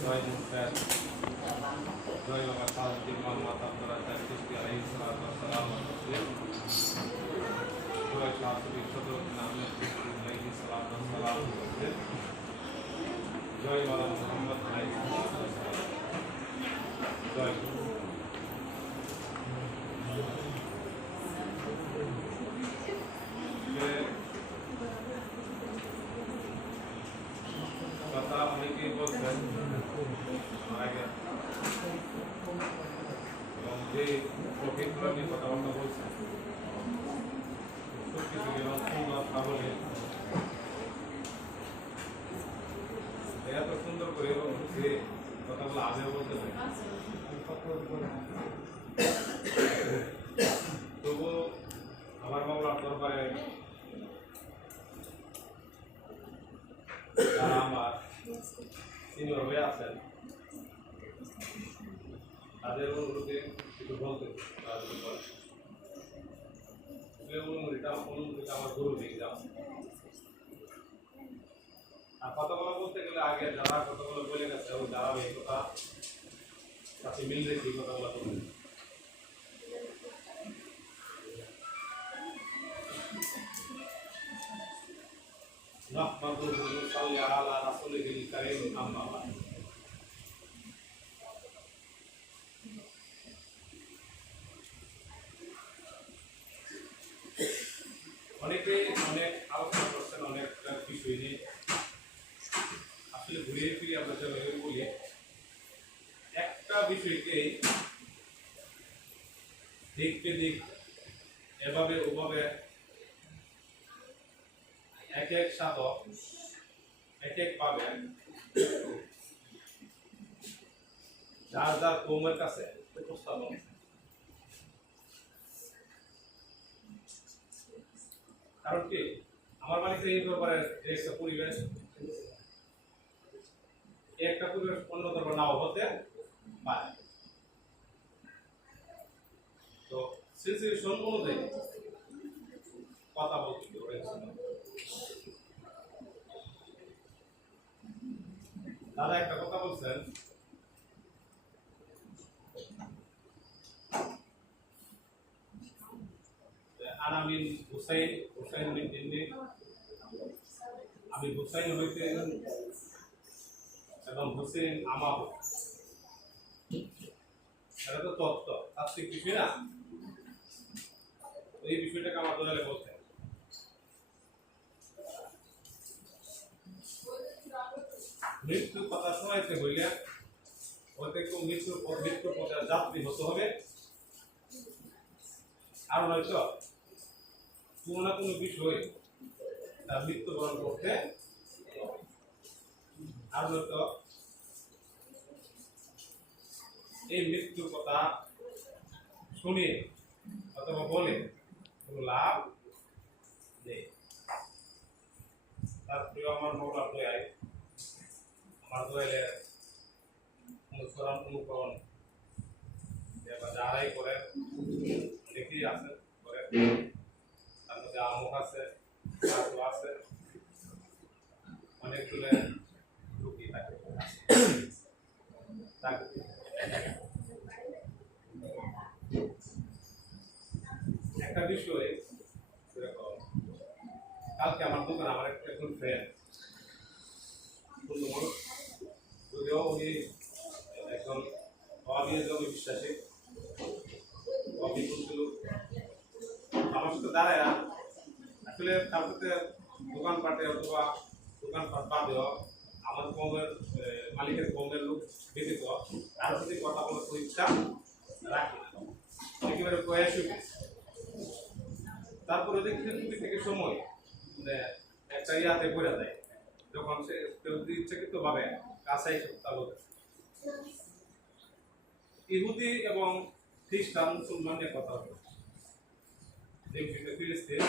জয় মুস্তাদ জয় বাবা সাহায্য মোহাম্মদ আব্দুল রাজ্জাক চিশতি আলাইহিস সালাম জয় শাহসুবি সদরুদ্দিন আহমেদ চিশতি আলাইহিস সালাম জয় মাওলানা মুহাম্মদ আলাইহিস সালাম জয় কথা অনেকেই বলছেন এবং যে প্রকৃতিগুলো নিয়ে কথাবার্তা বলছেন সত্যি এবং সুন্দর সাবলে এত সুন্দর করে এবং যে কথাগুলো আগেও বলতে পারি তবু আমার মামলার দরবারে যারা আমার সিনিয়র হয়ে আছেন তাদের অনুরোধে কিছু বলতে অনুমতিটা আমার গুরু দিয়ে যাও আর কথাগুলো বলতে গেলে আগে যারা কথাগুলো বলে গেছে ওই যারা এই কথা সাথে মিল রেখে কথাগুলো বলবেন نحمده ونصلي على رسوله الكريم أما بعد অনেকে অনেক আলোচনা করছেন অনেক বিষয় নিয়ে আসলে ঘুরিয়ে ফিরে আমরা যেভাবে বলি একটা বিষয়কে দিককে দিক এভাবে ওভাবে এক এক সাধক এক এক পাবে যার যার কৌমের কাছে উপস্থাপন কারণ কি আমার বাড়িতে এই ব্যাপারে যে একটা পরিবেশ একটা পরিবেশ অন্য ধর্ম নাও হতে পারে তো সিচুয়েশন অনুযায়ী কথা বলতে দাদা একটা কথা বলছেন আনামিন হুসাইন হুসাইন বিন জিন্নি আমি হুসাইন হইতে এবং হুসেন আমাবো এটা তো তত্ত্ব তাত্ত্বিক বিষয় না এই বিষয়টাকে আমার বোঝালে বলতে মৃত্যুর কথা শোনাইতে হইলে ওতে কেউ মৃত্যুর পথে যাত্রী হতে হবে আর নয়তো কোনো না কোনো বিষয় তার মৃত্যুবরণ করতে আর নয়তো এই মৃত্যুর কথা শুনে অথবা বলে কোনো লাভ নেই তার প্রিয় আমার মৌলার দয়ায় আমার দয়ালে অনুকরণ যারাই করে অনেকেই আছে করে তার মধ্যে আমুক আছে আছে অনেকগুলো রুগী থাকে একটা বিষয় কালকে আমার দোকানে আমার একজন ফ্রেন্ড যদিও উনি একজন অবিয়োজন বিশ্বাসী অবিশ্বাসী আমার সাথে দাঁড়ায় আসলে তার সাথে দোকানপাটে অথবা দোকানপাট বাদেও আমার কমের মালিকের কমের লোক ব্যতীত তার সাথে কথা বলার কোনো ইচ্ছা রাখি না একেবারে প্রয়াসই তারপরে দেখি থেকে সময় একটা ইয়াতে পড়ে যায় যখন সে ইচ্ছাকৃত ভাবে কাছে ইহুদি এবং খ্রিস্টান মুসলমান নিয়ে কথা হবে ফিলিস্তিন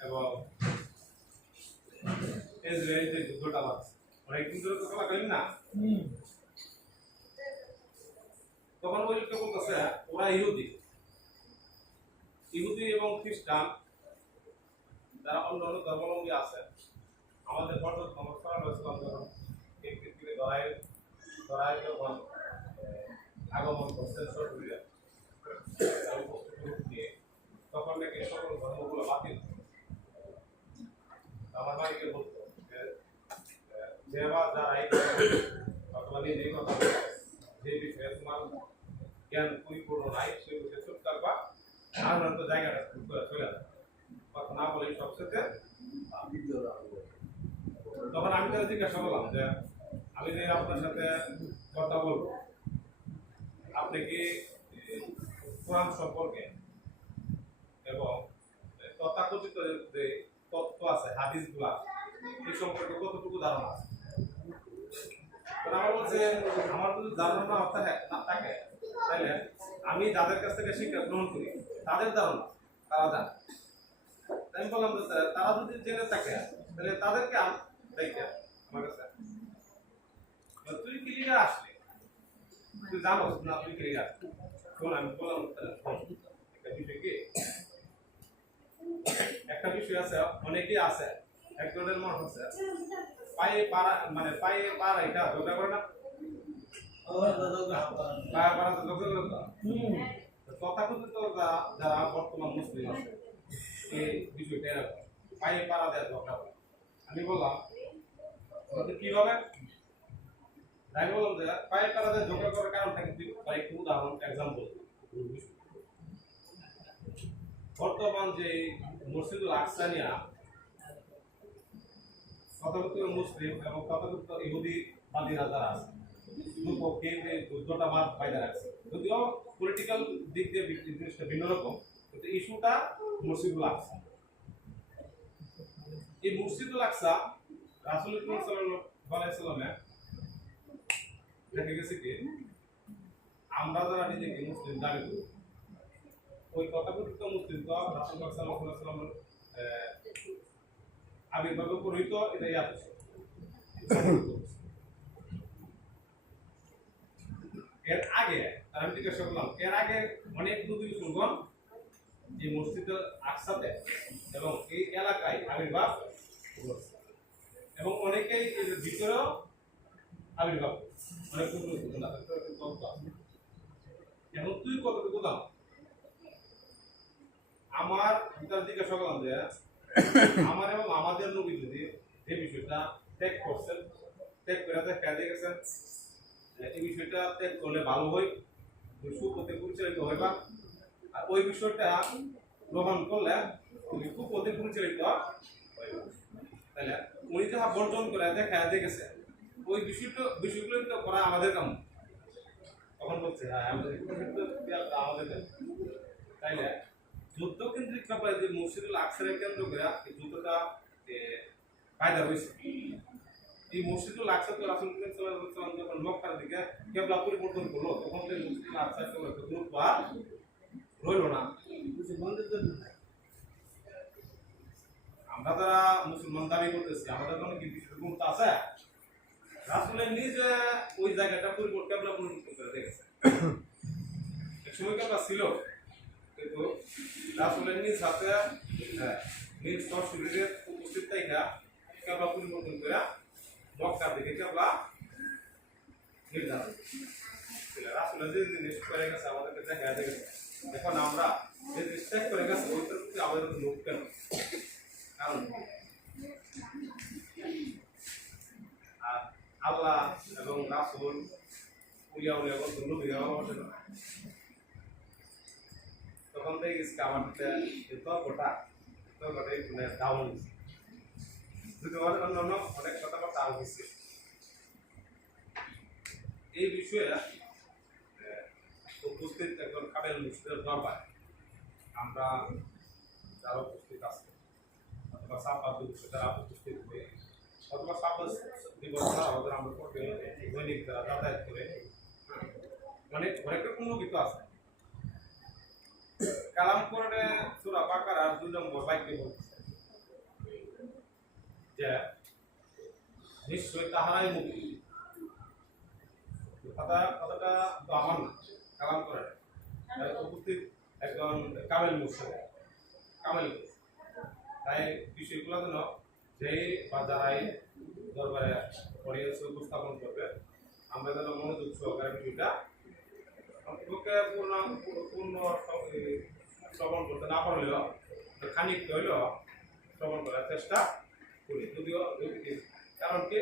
এবং ইসরায়েল যে যুদ্ধটা আছে অনেকদিন ধরে তো চলাকালীন না তখন ওই লোকটা বলতেছে ওরা ইহুদি এবং খ্রিস্টান যারা অন্য ধর্মাবলম্বী আছে আমাদের পর্যন্ত ধরায় সরাই যখন আগমন করছেন সরকারিরা নিয়ে তখন নাকি সকল ধর্মগুলো বাতিল। আমার ভাইকে বলতো যে যারাই অথবা নিজেই কথা যে বিষয়ে তোমার জ্ঞান পরিপূর্ণ নাই সে বিষয়ে চুপ থাকবা, সাধারণত জায়গাটা চলে যাবে কথা না বলে সবচেয়ে। তখন আমি তাদের জিজ্ঞাসা করলাম যে আমি যে আপনার সাথে কথা বলবো, আপনি কি কোরআন সম্পর্কে এবং তথাকথিত যে তত্ত্ব আছে হাদিস গুলা এই সম্পর্কে কতটুকু ধারণা আছে? আমার বলছে আমার যদি ধারণা না থাকে তাহলে আমি যাদের কাছ থেকে শিক্ষা গ্রহণ করি তাদের ধারণা তারা জানে। আমি বললাম যে স্যার তারা যদি জেনে থাকে তাহলে তাদেরকে দেখে আমার কাছে তুই ক্লিয়ার আসলে তুই জানো না তুই ক্লিয়ার শোন। আমি বললাম একটা বিষয় কি, একটা বিষয় আছে অনেকেই আছে এক ধরনের মানুষ আছে পায়ে পাড়া মানে পায়ে পাড়া এটা যোগা করে না পায়ে পাড়া তো যোগা করে না। তথাকথিত যারা বর্তমান মুসলিম আছে এই বিষয়টা এরকম পায়ে পাড়া দেওয়া যোগা করে। আমি বললাম কি হবে, আমি বললাম যে পায়ে পাড়া দেওয়া যোগা করার কারণটা কিন্তু একটু উদাহরণ এক্সাম্পল। বর্তমান যে মসজিদুল আকসা নিয়া তথাকথিত মুসলিম এবং তথাকথিত ইহুদিবাদীরা যারা আছে দুপক্ষে যে যুদ্ধটা বাদ বাইরে রাখছে, যদিও পলিটিক্যাল দিক দিয়ে জিনিসটা ভিন্ন রকম, কিন্তু ইস্যুটা মসজিদুল আকসা। এই মসজিদুল আকসা রাসূল সাল্লাল্লাহু আলাইহি সাল্লামে দেখা গেছে কি আমরা যারা নিজেকে মুসলিম দাবি করি ওই তথাকথিত মুসলিম তো রাসূল সাল্লাল্লাহু আলাইহি সাল্লামের আবির্ভাবে পরিহিত এটাই আছে। এর আগে আমি জিজ্ঞাসা করলাম এর আগে অনেক নবী রাসূলগণ এই মসজিদুল আকসাতে এবং এই এলাকায় আবির্ভাব করেছে এবং অনেকেই এর ভিতরেও আবির্ভাব অনেক এবং তুই কতটুকু দাম আমার জিজ্ঞাসা করলাম যে আমার এবং আমাদের নবী যদি এই বিষয়টা ত্যাগ করছেন ত্যাগ করে দেখা গেছেন এই বিষয়টা ত্যাগ করলে ভালো হয় সুপথে পরিচালিত হইবা, আর ওই বিষয়টা গ্রহণ করলে তুমি সুপথে পরিচালিত তাহলে উনি যাহা বর্জন করে দেখা গেছে ওই বিষয়গুলো তো করা আমাদের কাম। তখন বলছে হ্যাঁ আমাদের তাইলে যুদ্ধ কেন্দ্রিক ব্যাপারে যে মসজিদুল আকসারে কেন্দ্র করে যুদ্ধটা ফায়দা হয়েছে। এই মসজিদুল আকসা তো রাসূল সাল্লাল্লাহু আলাইহি ওয়াসাল্লাম যখন মক্কার দিকে কিবলা পরিবর্তন করলো তখন থেকে মসজিদুল আকসার কোনো একটা গুরুত্ব আর রইল না। আমরা যারা মুসলমান দাবি করতেছি আমাদের কোনো কি বিশেষ গুরুত্ব আছে? রাসূলের নিজে ওই জায়গাটা কিবলা পরিবর্তন করে দেখেছে। এক সময় কিবলা ছিল কিন্তু রাসূলের নিজ হাতে নিজ শরীরের উপস্থিত থাকা কিবলা পরিবর্তন করে মক্কার দিকে কিবলা নির্ধারণ রাসূলের যে জিনিস করে গেছে আমাদেরকে দেখা গেছে। এখন আমরা যে জিনিস ত্যাগ করে গেছে ওইটার প্রতি আমাদের লোক কেন? কারণ আর আল্লাহ এবং রাসূল উলিয়া এবং নবীরা ভালোবাসে না। তখন দেখে গেছে আমার তর্কটা একটু ডাউন যদি অন্য অনেক কথাবার্তা আরো হচ্ছে এই বিষয়ে উপস্থিত একজন কাবেল মুসলিমের দরবার আমরা যারা উপস্থিত আছে অথবা সাফাত যারা উপস্থিত হয়ে অথবা সাফাত দিবস ছাড়া আমাদের আমরা করতে দৈনিক যারা যাতায়াত করে অনেক রকম লোকিত আছে। কালাম করে সূরা বাকারার 2 নম্বর বাক্যে বলছে যে নিশ্চয় তাহারাই মুক্তি। কথাটা তো আমার না, কালাম করে উপস্থিত একজন কামেল মুসলিম কামেল। তাই বিষয়গুলো যেন যেই বা যারাই দরবারে অডিয়েন্স উপস্থাপন করবে আমরা যেন মনোযোগ সহকারে বিষয়টা অন্তপক্ষে পূর্ণ শ্রবণ করতে না পারলেও খানিকটা হইলেও শ্রবণ করার চেষ্টা করি, যদিও কারণ কি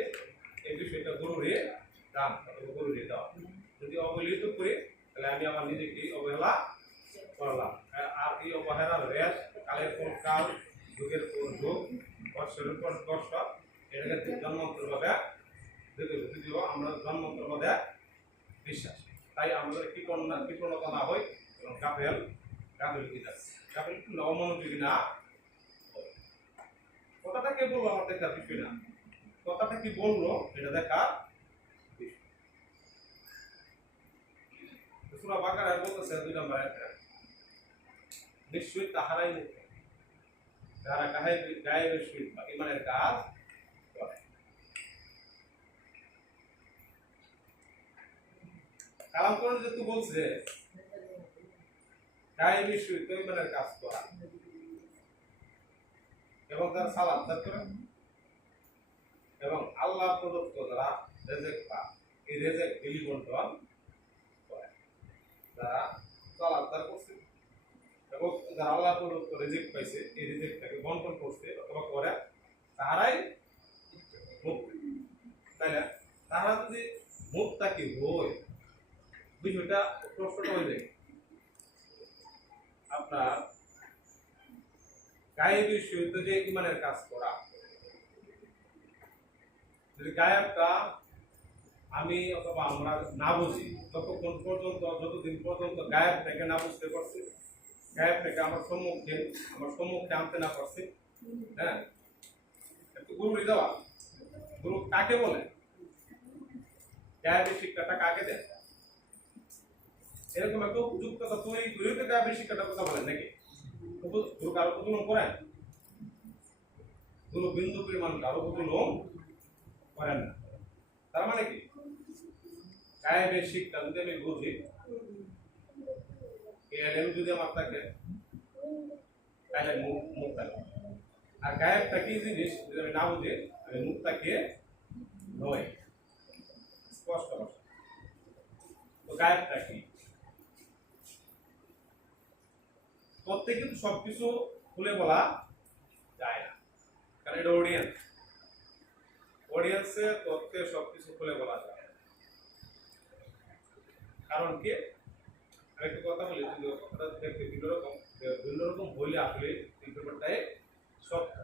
এই বিষয়টা গরুরে দান গরুরে দেওয়া, যদি অবহেলিত করি তাহলে আমি আমার নিজেকে অবহেলা করলাম। আর এই অবহেলার রেশ কালের পর কাল, যুগের পর যুগ, বৎসরের পর বৎসর, এটাকে জন্মান্তরভাবে যদিও আমরা জন্মান্তরভাবে বিশ্বাস, তাই আমাদের কৃপণতা না হয় এবং গাফেল অমনোযোগী না। কথাটা কে বলবো আমার দেখার বিষয় না, কথাটা কি বললো এটা দেখার বিষয়। সূরা বাকারায় বলতেছে 2 নম্বর আয়াতে, নিশ্চয়ই তাহারাই মুক্ত যারা গায়েবের সহিত বা ঈমানের কাজ করে। কালাম কোরআন যেহেতু বলছে গায়েবের সহিত ঈমানের কাজ করা এবং তার সালাত আদায় করে এবং আল্লাহ প্রদত্ত যারা রেজেক পায় এই রেজেক বিলি বন্টন করে, যারা সালাত আদায় করছে এবং যারা আল্লাহ প্রদত্ত রিজিক পাইছে এই রিজিকটাকে বন্টন করছে অথবা করে তাহারাই মুক্ত। তাই না? তারা যদি মুক্তাকি হয় বিষয়টা প্রশ্নটা হয়ে যায় আপনার গায়েবী সহিত যে ঈমানের কাজ করা, যদি গায়েবটা আমি অথবা আমরা না বুঝি ততক্ষণ পর্যন্ত, যতদিন পর্যন্ত গায়েবটাকে না বুঝতে পারছি, গায়েবটাকে আমার সম্মুখে আনতে না পারছি, হ্যাঁ, একটু গুরুরি দেওয়া। গুরু কাকে বলে? গায়েবী শিক্ষাটা কাকে দেয়? এরকম একটা উপযুক্ততা তৈরি করে তো গায়েবী শিক্ষাটা কথা বলেন নাকি? গুরু কারো প্রতিলোম করেন? গুরু বিন্দু পরিমাণ কারো প্রতিলোম করেন না। তার মানে কি গায়েবী শিক্ষা যদি আমি বুঝি, এলএম যদি আমার থাকে তাহলে মুখ থাকে, আর গায়েবটা কি জিনিস যদি আমি না বুঝি আমি মুখটাকে নয় স্পষ্ট ভাষা। তো গায়েবটা কি? তথ্যে কিন্তু সবকিছু খুলে বলা যায় না, কারণ এটা অডিয়েন্সে তথ্যে সবকিছু খুলে বলা যায় না। কারণ কি আমি একটা কথা বলি, যদি কথাটা দেখতে ভিন্ন রকম হইলে আসলে এই ব্যাপারটাই সত্য।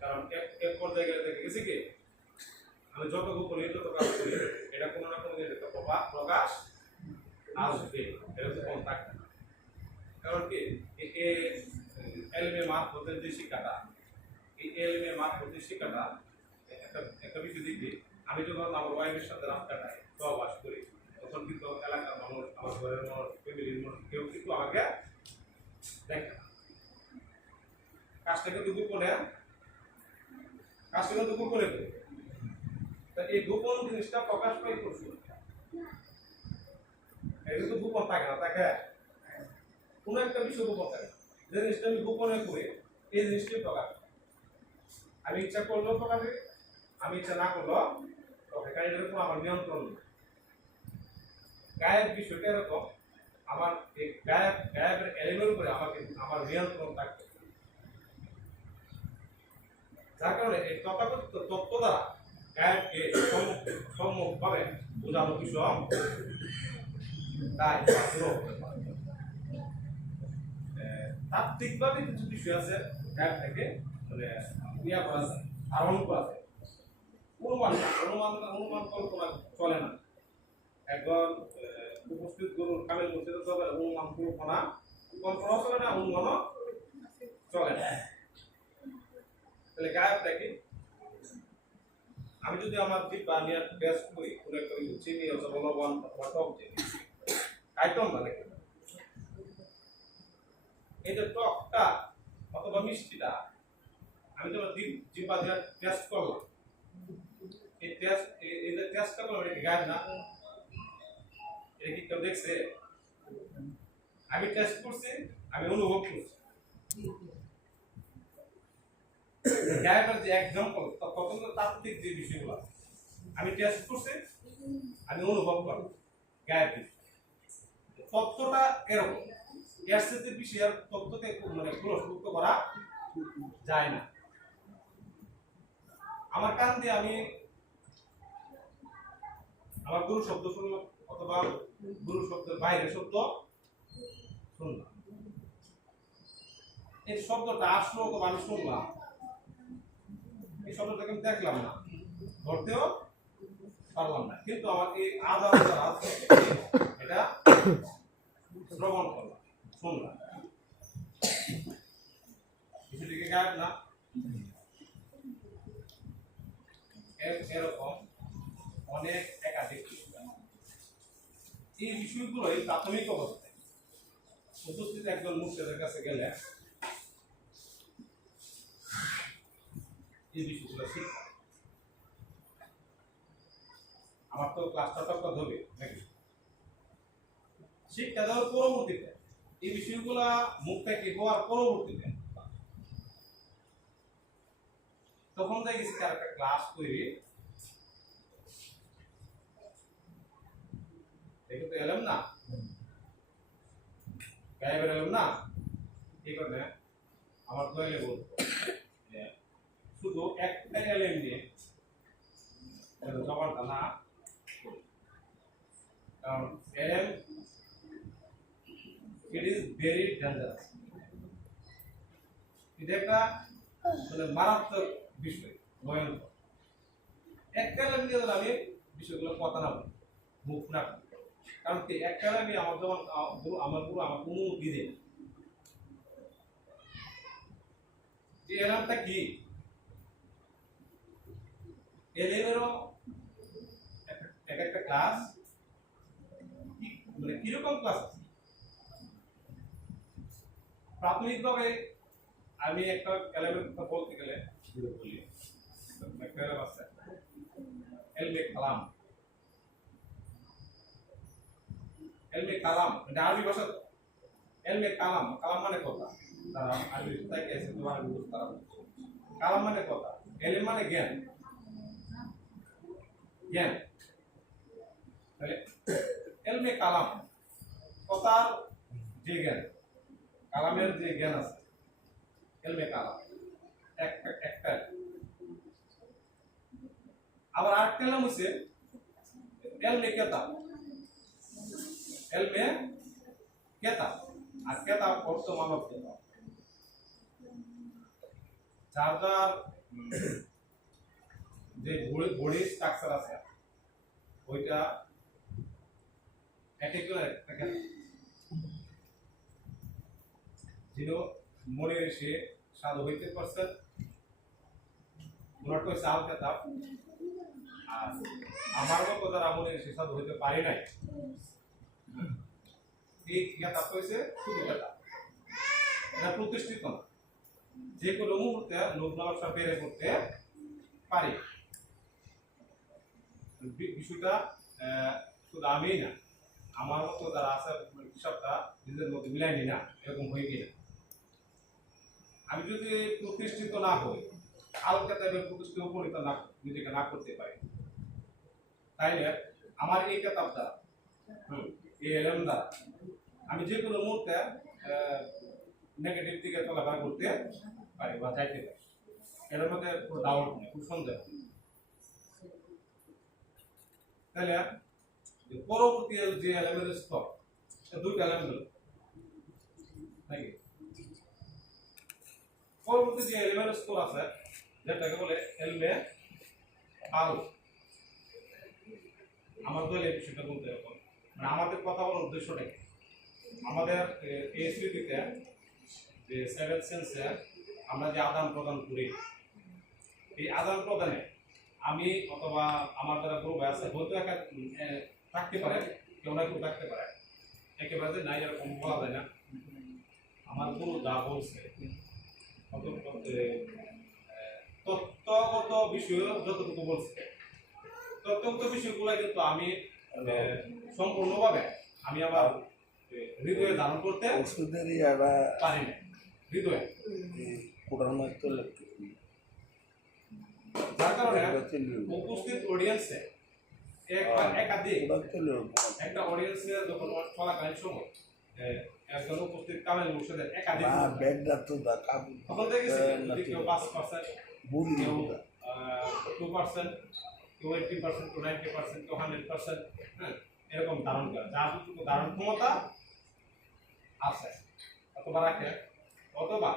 কারণ এক পর্যায়ে গেলে দেখে গেছি কি আমি যত গোপনে যত কাজ করি এটা কোনো না কোনো দিন প্রকাশ আসবে, এটা তো কম থাকবে না। কারণ কি এলএমএ মারফতের যে শিক্ষাটা, এই এলএমএ মারফতের শিক্ষাটা একটা বিষয় দেখি, আমি যখন আমার ওয়াইফের সাথে রাত কাটাই সহবাস করি তখন কিন্তু এলাকার মানুষ, আমার ঘরের মানুষ, ফ্যামিলির মানুষ কেউ কিন্তু আমাকে দেখে না। কাজটা কিন্তু গোপনে করি। তা এই গোপন জিনিসটা প্রকাশ পাই করছি, এটা কিন্তু গোপন থাকে না, তাকে কোনো একটা বিষয় গোপন থাকে, যে জিনিসটা আমি গোপনে করি এই জিনিসটাই প্রকাশ। আমি ইচ্ছা করলেও প্রকাশ, আমি ইচ্ছা না করলেও প্রকাশ, কারণ এরকম আমার নিয়ন্ত্রণ নেই। গায়েব বিষয়টা এরকম, আমার এই গায়েবের এলিমের উপরে আমার নিয়ন্ত্রণ থাকবে, যার কারণে এই তথাকথিত তত্ত্ব দ্বারা গায়েবকে সম্মুখভাবে বোঝানো কিছু তাই তাত্ত্বিকভাবে কিছু বিষয় আছে গায়েব থেকে মানে ইয়া করা যায়, আরোহণ করা যায়। অনুমান কল্পনা চলে না। একজন উপস্থিত গরুর কামের মধ্যে চলে অনুমান কল্পনা চলে না, অনুমানও চলে না। তাহলে গায়েবটা কি? আমি যদি আমার জিহ্বা নিয়ে টেস্ট করি কোনো একটা চিনি অথবা লবণ অথবা টক জিনিস আইটেম মানে এই যে টকটা অথবা মিষ্টিটা আমি যখন জিহ্বা দিয়ে টেস্ট করলাম, এই যে টেস্টটা করলাম এটা কি গায়েব না? এটা কি কেউ দেখছে? আমি টেস্ট করছি, আমি অনুভব করছি। গায়েবের যে এক্সাম্পল তখন তাত্ত্বিক যে বিষয়গুলো আমি টেস্ট করছি, আমি অনুভব করব গায়ের দিকে তত্ত্বটা এরকম। এর সাথে বেশি আর তত্ত্বতে মানে পুরস্কৃত করা যায় না। আমার কান দিয়ে আমি আমার গুরু শব্দ শুনলাম অথবা গুরু শব্দের বাইরে শব্দ শুনলাম, এই শব্দটা আসলো অথবা আমি শুনলাম, এই শব্দটাকে আমি দেখলাম না, ধরতেও পারলাম না, কিন্তু আমার এই আদান দ্বারা এটা শ্রবণ করলাম, শুনলাম। কিছুটিকে গায়েব না, এরকম অনেক একাধিক এই বিষয়গুলোই প্রাথমিক অবস্থায় উপস্থিত একজন মুর্শিদের কাছে গেলে এই বিষয়গুলো শিখতে। আমার তো ক্লাসটা টপকাত হবে নাকি, শিক্ষা দেওয়ার পরবর্তীতে এই বিষয়গুলা মুখ থেকে হওয়ার পরবর্তীতে তখন যাই গেছি তার একটা ক্লাস তৈরি দেখে তো এলাম না, গায়েবের এলাম না, এই কারণে আমার দলে বলবো শুধু একটা এলেম নিয়ে জবানটা না, কারণ এলেম ইট ইজ ভেরি ডেঞ্জারাস, এটা একটা মানে মারাত্মক বিষয়, ভয়ঙ্কর। একটা এলেম নিয়ে আমি বিষয়গুলো কথা না বলি, মুখ না করি, কারণ কি একটা এলেমই আমার যেমন আমার গুরু আমার অনুমতি দেয়। এই এলেমটা কি, এলেমেরও এক একটা ক্লাস মানে কিরকম ক্লাস আছে। প্রাথমিকভাবে আমি একটা এলেমের কথা বলতে গেলে বলি একটা এলেম আছে এলমে কালাম। এলমে কালাম এটা আরবি ভাষা। এলমে কালাম, কালাম মানে কথা, তারা আরবি থেকে এসে তোমার তারা কালাম মানে কথা, এলম মানে জ্ঞান, জ্ঞান। তাহলে এলমে কালাম কথার যে জ্ঞান, কালামের যে জ্ঞান আছে, এলমে কালাম একটা। আবার আরেকটা নাম হচ্ছে এলমে কেতাব। এলমে কেতাব আর কেতাব অর্থ মানব কেতাব। যার যার যে বডি স্ট্রাকচার আছে ওইটা এক একজনের একটা যিনি মনে সে সাধু হইতে পারছেন ওনার তো চাল কেতাব, আর আমার মতো যারা মনে সে সাধু হইতে পারে নাই এই কেতাব হয়েছে শুধু কেতাব, এটা প্রতিষ্ঠিত না, যে কোনো মুহূর্তে লোক লালসা বেড়ে করতে পারে। বিষয়টা শুধু আমি না, আমার মতো যারা আছে হিসাবটা নিজের মধ্যে মিলাইনি না, এরকম হয়ে গিয়ে আমি যদি প্রতিষ্ঠিত না হই, আল কেতাবের প্রতিষ্ঠিত উপনীত না নিজেকে না করতে পারি, তাইলে আমার এই কেতাব দ্বারা এই এলএম দ্বারা আমি যে কোনো মুহূর্তে নেগেটিভ দিকে চলাফেরা করতে পারি বা যাইতে পারি, এর মধ্যে কোনো ডাউট নেই, কোনো সন্দেহ। তাহলে পরবর্তী যে এলএমের স্তর দুইটা এলএম হলো নাকি, পরবর্তী যে এলএমের স্তর আছে যেটাকে বলে এলমে আল। আমার দলে বিষয়টা বলতে এখন মানে আমাদের কথা বলার উদ্দেশ্যটা কি, আমাদের এই স্মৃতিতে যে সেভেন সেন্সে আমরা যে আদান প্রদান করি, এই আদান প্রদানে আমি অথবা আমার যারা গ্রুপ আছে হয়তো একা থাকতে পারে, কেউ না কেউ থাকতে পারে, একেবারে নাই এরকম বলা যায় না। আমার গুরু যা বলছে তত্ত্বগত বিষয় যতটুকু বলছে, তত্ত্বগত বিষয়গুলো কিন্তু আমি সম্পূর্ণভাবে আমি আবার হৃদয়ে ধারণ করতে পারি না। হৃদয়ে যার কারণে উপস্থিত অডিয়েন্সে একাধিক একটা অডিয়েন্সে যখন চলাকালীন সময় একজন উপস্থিত কামেল মুর্শিদের একাধিক তখন দেখেছি যদি কেউ 5%, কেউ 2%, কেউ 80%, কেউ 90%, কেউ 100%, হ্যাঁ এরকম ধারণ করে যার যতটুকু ধারণ ক্ষমতা আছে অথবা রাখে, অথবা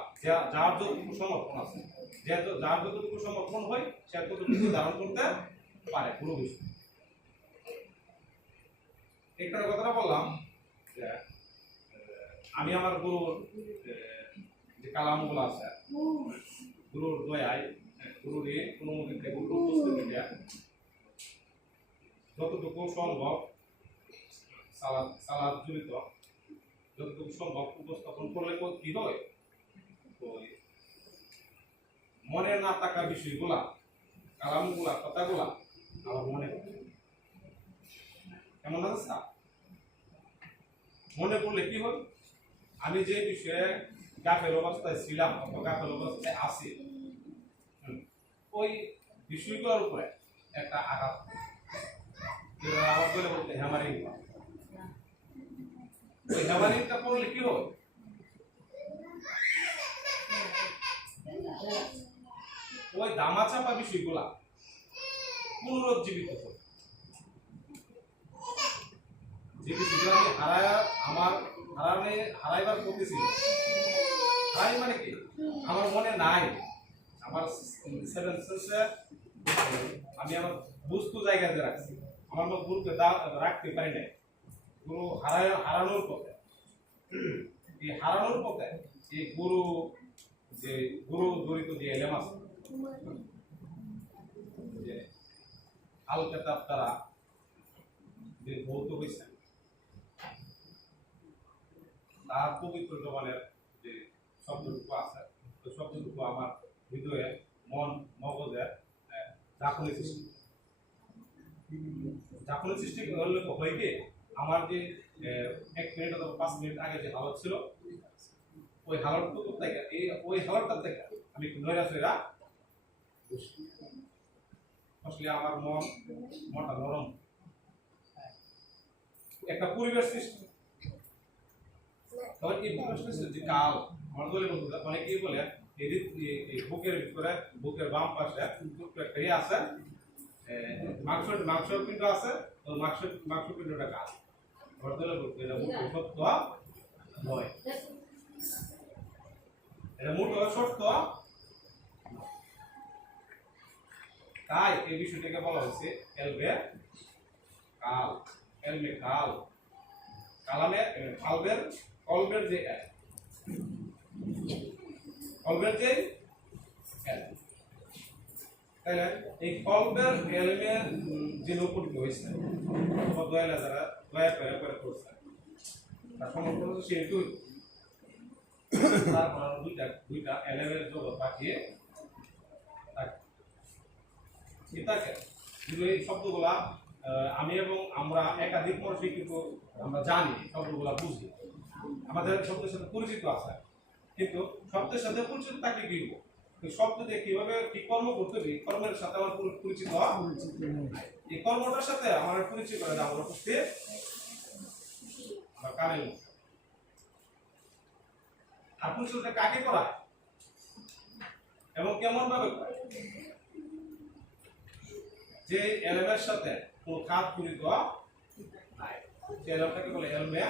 যার যতটুকু সমর্পণ আছে, যেহেতু যার যতটুকু সমর্পণ হয় সে ততটুকু ধারণ করতে পারে পুরো বিষয়। একটা কথাটা বললাম যে আমি আমার গুরুর যে কালামগুলো আছে, গুরুর দয়ায়, গুরুর অনুমতিতে, গুরুর উপস্থিতিতে যতটুকু সম্ভব সালাদ জড়িত যতটুকু সম্ভব উপস্থাপন করলে কি হয়, মনে না থাকা বিষয়গুলা, কালামগুলা, কথাগুলা আমার মনে পড়ে। কেমন আছে স্যার? মনে পড়লে কি হয়, আমি যে বিষয়ে গাফেল অবস্থায় ছিলাম অথবা গাফেল অবস্থায় আছি, ওই বিষয়গুলোর উপরে একটা আঘাত, আঘাত করে বলতে হ্যামারিং, ওই হ্যামারিংটা করলে কি হয়, ওই দামাচাপা বিষয়গুলা পুনরুজ্জীবিত হয়। যে বিষয়গুলো আমি হারাইবার করতেছি, হারাই মানে কি আমার মনে নাই, আমার সেভেন সেন্সে আমি আমার বস্তু জায়গাতে রাখছি, আমার মধ্যে গুরুকে রাখতে পারি নাই। গুরু হারানোর পথে, এই হারানোর পথে এই গুরু জড়িত যে এলেম আছে, যে আল কেতাব দ্বারা যে ভৌত হয়েছে, তার পবিত্র জবানের যে শব্দটুকু আছে, ওই শব্দটুকু আমার হৃদয়ে, মন, মগজে জাখনের সৃষ্টি করলে হয় কি, আমার যে 1 মিনিট অথবা 5 মিনিট আগে যে হালত ছিল, ওই হালতটুকু থেকে ওই হালতটা থেকে আমি নৈরাশরা আসলে আমার মনটা নরম, একটা পরিবেশ সৃষ্টি। তখন এই পরিবেশ সৃষ্টি যে কাল আমার দলের বন্ধুরা অনেকেই বলে এই বুকের ভিতরে, বুকের বাম পাশে একটা ইয়ে আছে, মাংস পিণ্ড আছে, মাংস পিণ্ডটা কাল। আমার দলের বলতে এটা মুঠ সত্য নয়, এটা মুঠ সত্য। তাই এই বিষয়টাকে বলা হয়েছে এলবে কাল, এলবে কাল, কালামে কালবের কলবের যে কলবের যে তাহলে এই কলবের এলমের যে উপনীত হয়েছে দয়ালা যারা দয়া করে করছে তার সমর্থন হচ্ছে সেহেতু তারপর দুইটা এলেমের জগৎ পাঠিয়ে থাকে। কিন্তু এই শব্দগুলা আমি এবং আমরা একাধিক মানুষই কিন্তু আমরা জানি, শব্দগুলা বুঝি, আমাদের শব্দের সাথে পরিচিত আছে, কিন্তু শব্দের সাথে পরিচিত তাকে কি শব্দ দিয়ে কিভাবে কি কর্ম করতে হবে, কর্মের সাথে আমার পরিচিত হওয়া, এই কর্মটার সাথে আমার পরিচয় করে দেওয়া উপস্থিত আমার কামেল। আর পরিচিতটা কাকে করায় এবং কেমন ভাবে করায়, যে এলমের সাথে কোন খাত জড়িত নাই, সে এলমটাকে বলে এলমে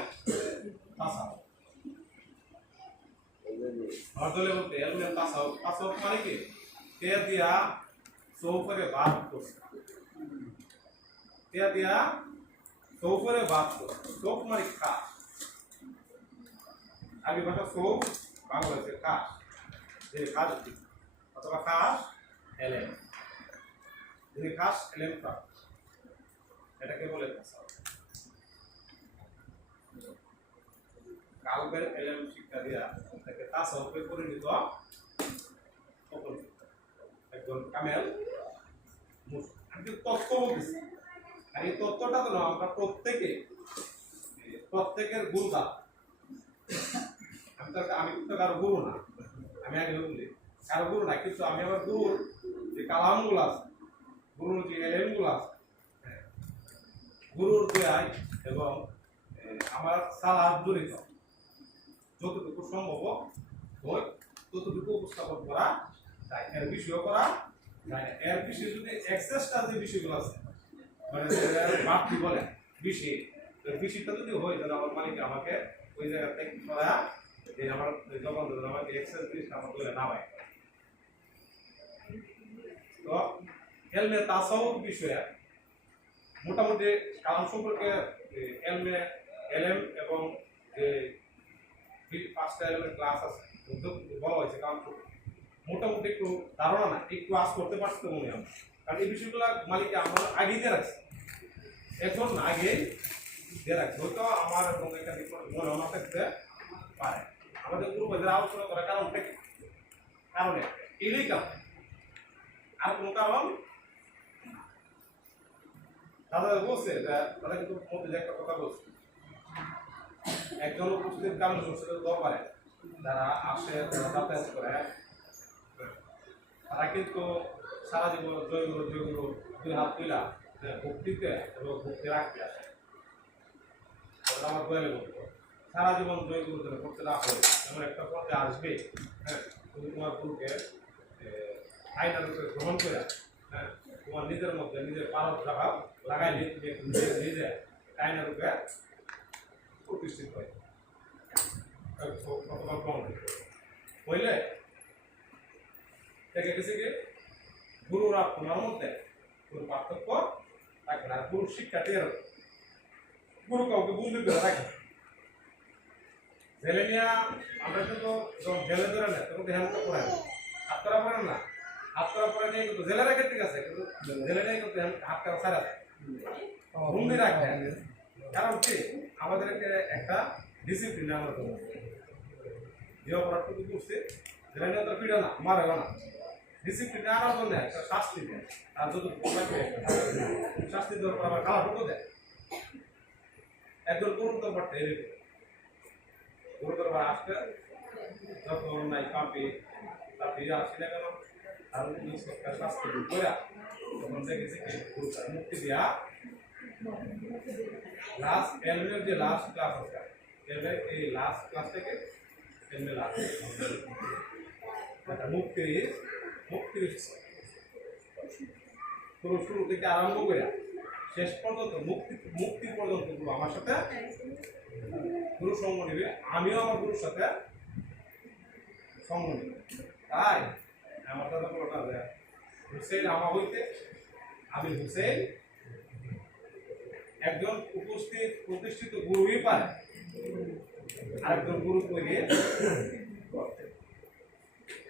তাসাউফ। অর্ধলে বলতে এলমে তাসাউফ, তাসাউফ মানে কি তে দিয়া সৌফরে বাদ করছে, তে দিয়া সৌফরে বাদ করছে। সৌফ মানে খাস, আগে ভাষা সৌফ, বাংলাদেশে খাস, যে খাস অথবা খাস এলেম, যদি খাস এলেম প্রাপ্ত, এটাকে বলে তাসাউফ। কালবের এলেম শিক্ষা দিয়া তাকে তাসাউফে পরিণত একজন কামেল তত্ত্ব বলতেছে। আর এই তত্ত্বটা তো আমরা প্রত্যেকের গুরুদা। আমি তো কারো গুরু না, আমি আগে বলি কারো গুরু নাই, কিন্তু আমি আমার গুরুর যে কালামগুলো আছে, গুরুর যে এলেমগুলো আছে, গুরুর দয়ায় এবং আমার সালাদ জড়িত যতটুকু সম্ভব হয় ততটুকু উপস্থাপন করা যায়, এর বিষয় করা যায়। এর বিষয়ে যদি এক্সেসটা যে বিষয়গুলো আছে মানে বাড়তি বলে বিষয়, বিষয়টা যদি হয় তাহলে আমার মালিক আমাকে ওই জায়গা থেকে করা যে আমার যখন আমাকে এক্সেস জিনিসটা আমার বলে না পায়। তো এলমে তাসাউফ বিষয়ে মোটামুটি কালাম সম্পর্কে এলমে এলএম এবং যে পাঁচটা এলএমের ক্লাস আছে বলা হয়েছে, কারণ মোটামুটি একটু ধারণা না, একটু আজ করতে পারছি তো মনে হয়, কারণ এই বিষয়গুলো মালিককে আমার আগেই দিয়ে রাখছে, এখন আগে দিয়ে রাখছে, হয়তো আমার এবং এখানে মনে না থাকতে পারে। আমাদের গ্রুপে আলোচনা করার কারণটা কি? কারণে এটাই কারণ, আর কোনো কারণ দাদা বলছে দাদা কিন্তু মধ্যে যে একটা কথা বলছে, একজন উপস্থিত কারণ সংসদের দরবারে যারা আসে যারা যাতায়াত করে তারা কিন্তু সারা জীবন জয়গুলো জয়গুলো দুই হাত তুলা ভক্তিতে এবং ভক্তি রাখতে আসে। আমার গোয়ালে বলতো সারা জীবন জয়গুলো যেন করতে না হয় এমন একটা পর্যায়ে আসবে, হ্যাঁ, তুমি তোমার গুরুকে আইনার রূপে গ্রহণ করে, হ্যাঁ, তোমার নিজের মধ্যে নিজের পারদ লাগাই নিজে আইনার রূপে প্রতিষ্ঠিত হয় হইলে দেখে গেছে কি গুরুর আর তোমার মধ্যে কোনো পার্থক্য থাকে না। গুরুর শিক্ষার্থীর গুরু কাউকে বন্দি করে রাখে জেলে নিয়ে, আমরা কিন্তু যখন জেলে ধরে নেয় তখন ধ্যানটা করে না, হাত করা পড়েন না, হাত করা পরে নিয়ে কিন্তু জেলে রাখে, ঠিক আছে, কিন্তু জেলে নিয়ে কিন্তু হাত করা ছাড়া দেয়, বন্দি রাখে। কারণ কি আমাদেরকে একটা ডিসিপ্লিন আমরা করবো, যে অপরাধটুকু করছে যেটা নিয়ে তার পিড়া না মারে না, ডিসিপ্লিনে আনার জন্য একটা শাস্তি দেয়, আর যদি শাস্তি দেওয়ার পর আবার খাওয়াটুকু দেয়। একজন গুরু দরবারটা এরকম, গুরু দরবার আসতে যখন নাই কাঁপে তার ফিরে আসি না কেন আর শাস্তি করে তখন দেখেছি গুরু তার মুক্তি দেওয়া লাস্ট এলমের যে লাস্ট ক্লাস আছে এলমের এই লাস্ট ক্লাস থেকে এলমের লাস্ট মুক্তির মুক্তির পুরো শুরু থেকে আরম্ভ করে শেষ পর্যন্ত মুক্তি পর্যন্ত গুরু আমার সাথে গুরু সঙ্গ নিবে, আমিও আমার গুরুর সাথে সঙ্গ নিব। তাই আমার দাদা বলোটা হুসেন আমা হইতে আমি হুসেন একজন উপস্থিত প্রতিষ্ঠিত গুরুই পারে, আরেকজন গুরু তৈরি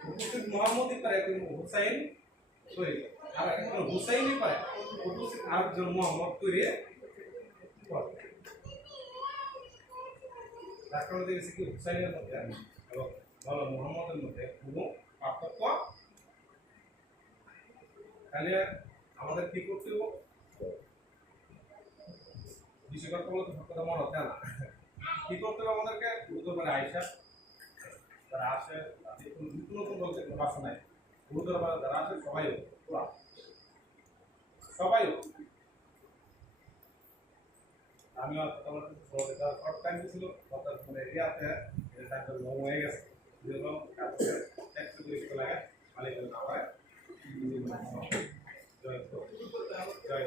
উপস্থিত মোহাম্মদই পারে একজন হুসাইন তৈরি, আর একজন হুসাইনই পারে উপস্থিত আরেকজন মোহাম্মদ তৈরি করতে। তার কারণে দেখেছি কি হুসাইনের মধ্যে এবং বলো মোহাম্মদের মধ্যে কোনো পার্থক্য, তাহলে আমাদের কি করতে হবে? বিষয় কথা বলতে সব কথা মনে হচ্ছে না, কি করতে হবে আমাদেরকে? গুরুদরবারে আইসা যারা আসে নতুন নতুন বলতে কোনো ভাষা নাই, গুরুদরবারে যারা আসে সবাই সবাই আমিও তোমার শর্ট টাইম ছিল মানে এরিয়াতে টাইমটা লং হয়ে গেছে, যেগুলো কাছে একটু বেশি লাগে মালিক না হয়। জয় জয় জয়